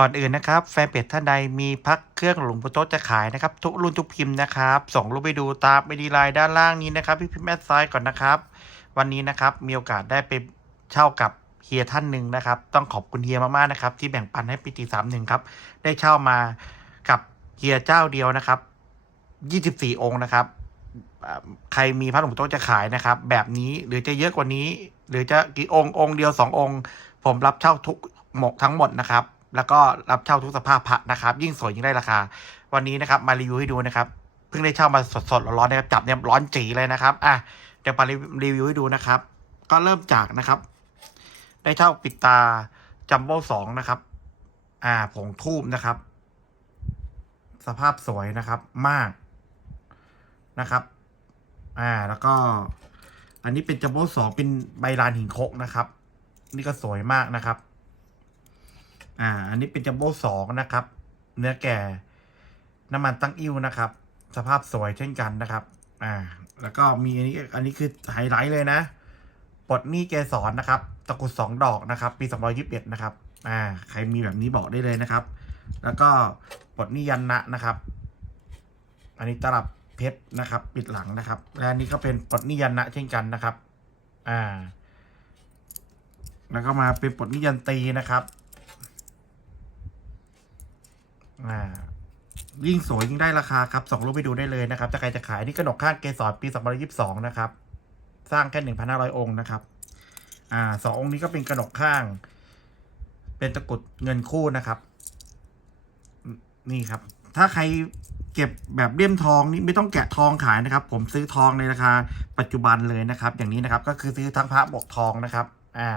ก่อนอื่นนะครับแฟนเพจท่านใดมีพักเครื่องหลวงปู่โต๊ะจะขายนะครับ ทุกรุ่นทุกพิมพ์นะครับส่งรูปไปดูตามไอดีไลน์ด้านล่างนี้นะครับพี่พิมพ์แอดไซด์ก่อนนะครับ วันนี้นะครับมีโอกาสได้ไปเช่ากับเฮียท่านหนึ่งนะครับ ต้องขอบคุณเฮียมากๆนะครับ ที่แบ่งปันให้ปีตีสามหนึ่งครับ ได้เช่ามากับเฮียเจ้าเดียวนะครับยี่สิบสี่องค์นะครับใครมีพระหลวงปู่โต๊ะจะขายนะครับ แบบนี้หรือจะเยอะกว่านี้ หรือจะกี่องค์องค์เดียวสององค์ ผมรับเช่าทุกหมกทั้งหมดนะครับ แล้วก็รับเช่าทุกสภาพพระนะครับ ยิ่งสวยยิ่งได้ราคา วันนี้นะครับมารีวิวให้ดูนะครับเพิ่งได้เช่ามาสดๆร้อนๆนะครับจับเนี่ยร้อนจีเลยนะครับอะเดี๋ยวมารีวิวให้ดูนะครับ ก็เริ่มจากนะครับ ได้เช่าปิดตาจัมโบ้สองนะครับ อ่าผงทูบนะครับ สภาพสวยนะครับ มากนะครับ อ่าแล้วก็ อันนี้เป็นจัมโบ้สองเป็นใบลานหินคกนะครับ นี่ก็สวยมากนะครับ อ่า อันนี้เป็นจัมโบ้สองนะครับ เนื้อแก่น้ำมันตั้งอิ่วนะครับ สภาพสวยเช่นกันนะครับ อ่า แล้วก็มีอันนี้ อันนี้คือไฮไลท์เลยนะปลดหนี้เกสรนะครับ ตะกรุดสองดอกนะครับ ปีสองรอยิบเอ็ดนะครับ อ่า ใครมีแบบนี้บอกได้เลยนะครับ แล้วก็ปลดหนี้ยันนะนะครับ อันนี้ตลับเพชรนะครับ ปิดหลังนะครับ และอันนี้ก็เป็นปลดหนี้ยันนะเช่นกันนะครับ อ่า แล้วก็มาเป็นปลดหนี้ยันตีนะครับ อ่ายิ่งสวยยิ่งได้ราคาครับสองรูปไปดูได้เลยนะครับถ้าใครจะขายนี่กระหนกข้างเกสรปี2022นยิบสองนะครับ สร้างแค่1,500อยองค์นะครับ อ่าสององค์นี้ก็เป็นกระหนกข้าง เป็นตะกรุดเงินคู่นะครับ นี่ครับ ถ้าใครเก็บแบบเลี่ยมทองนี่ไม่ต้องแกะทองขายนะครับ ผมซื้อทองในราคาปัจจุบันเลยนะครับ อย่างนี้นะครับ ก็คือซื้อทั้งพระบวกทองนะครับ อ่า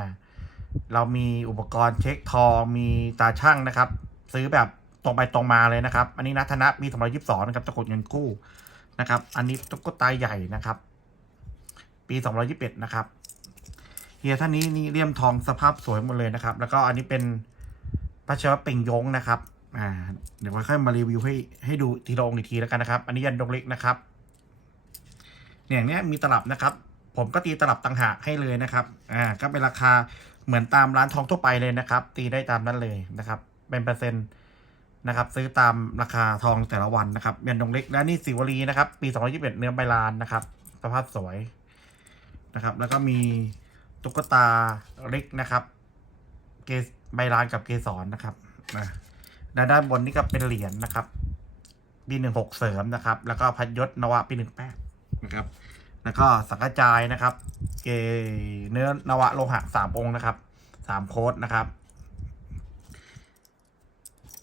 เรามีอุปกรณ์เช็คทองมีตาช่างนะครับ ซื้อแบบ ตรงไปตรงมาเลยนะครับ อันนี้นัทนะปี2022นะครับตะกดเงินกู้นะครับ อันนี้ตะกดตายใหญ่นะครับ ปี2021นะครับเฮียท่านนี้นี่เลี่ยมทองสภาพสวยหมดเลยนะครับ แล้วก็อันนี้เป็นพระเชวะเป่งยงนะครับ อ่า เดี๋ยวค่อยมารีวิวให้ให้ดูทีละองค์อีกทีแล้วกันนะครับ อันนี้ยันดงเล็กนะครับ เนี่ยอย่างเนี้ยมีตลับนะครับ ผมก็ตีตลับต่างหากให้เลยนะครับ อ่า ก็เป็นราคาเหมือนตามร้านทองทั่วไปเลยนะครับ ตีได้ตามนั้นเลยนะครับ เป็นเปอร์เซ็นต์ นะครับซื้อตามราคาทองแต่ละวันนะครับเมียนดงเล็กและนี่สิวลีนะครับ ปี2021เนื้อใบลานนะครับสภาพสวยนะครับ แล้วก็มีตุ๊กตาเล็กนะครับเกสใบลานกับเกสรนะครับอ่าและด้านบนนี่ก็เป็นเหรียญนะครับ ปีหนึ่งหกเสริมนะครับ แล้วก็พัดยศนวะปีหนึ่งแปดนะครับ แล้วก็สังกจายนะครับ เกเนื้อนวะโลหะสามองค์นะครับสามโค้ดนะครับ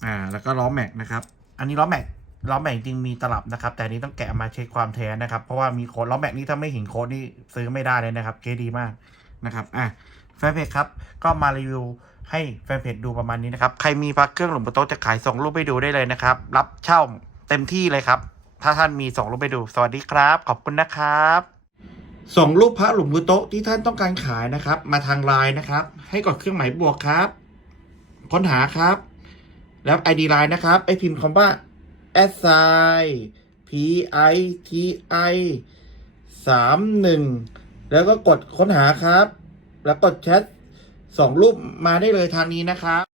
อ่าแล้วก็ล้อแม็กนะครับ อันนี้ล้อแม็กล้อแม็กจริงมีตลับนะครับ แต่นี้ต้องแกะมาเช็คความแท้นะครับ เพราะว่ามีโค้ดล้อแม็กนี่ถ้าไม่เห็นโค้ดนี่ซื้อไม่ได้เลยนะครับเกดีมากนะครับอะแฟนเพจครับก็มารีวิวให้แฟนเพจดูประมาณนี้นะครับ ใครมีพักเครื่องหลวงปู่โต๊ะจะขายส่งรูปไปดูได้เลยนะครับ รับเช่าเต็มที่เลยครับ ถ้าท่านมีส่งรูปไปดู สวัสดีครับ ขอบคุณนะครับส่งรูปพระหลวงปู่โต๊ะที่ท่านต้องการขายนะครับ มาทางไลน์นะครับ ให้กดเครื่องหมายบวกครับ ค้นหาครับ แล้ว ID ไลน์นะครับไอพิมพ์คำว่า s i p i t i สามหนึ่งแล้วก็กดค้นหาครับ แล้วกดแชทสองรูปมาได้เลยทางนี้นะครับ